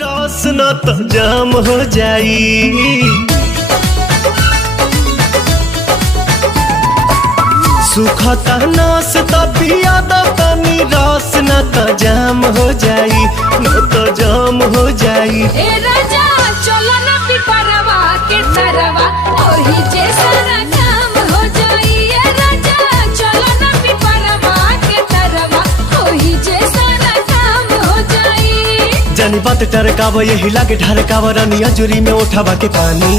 रस न तो जाम हो जाई, सुखता नस तो पिया दो तनी रस न तो जाम हो जाई, न तो जाम हो जाई। ए राजा चलो ना पिपरवा के तरवा ओही जैसा काम हो जाई। ए राजा चलो ना पिपरवा के तरवा ओही जैसा काम हो जाई। जानी बात टरकाव यही लागे ढरकाव रानी अजूरी में उठावा के पानी।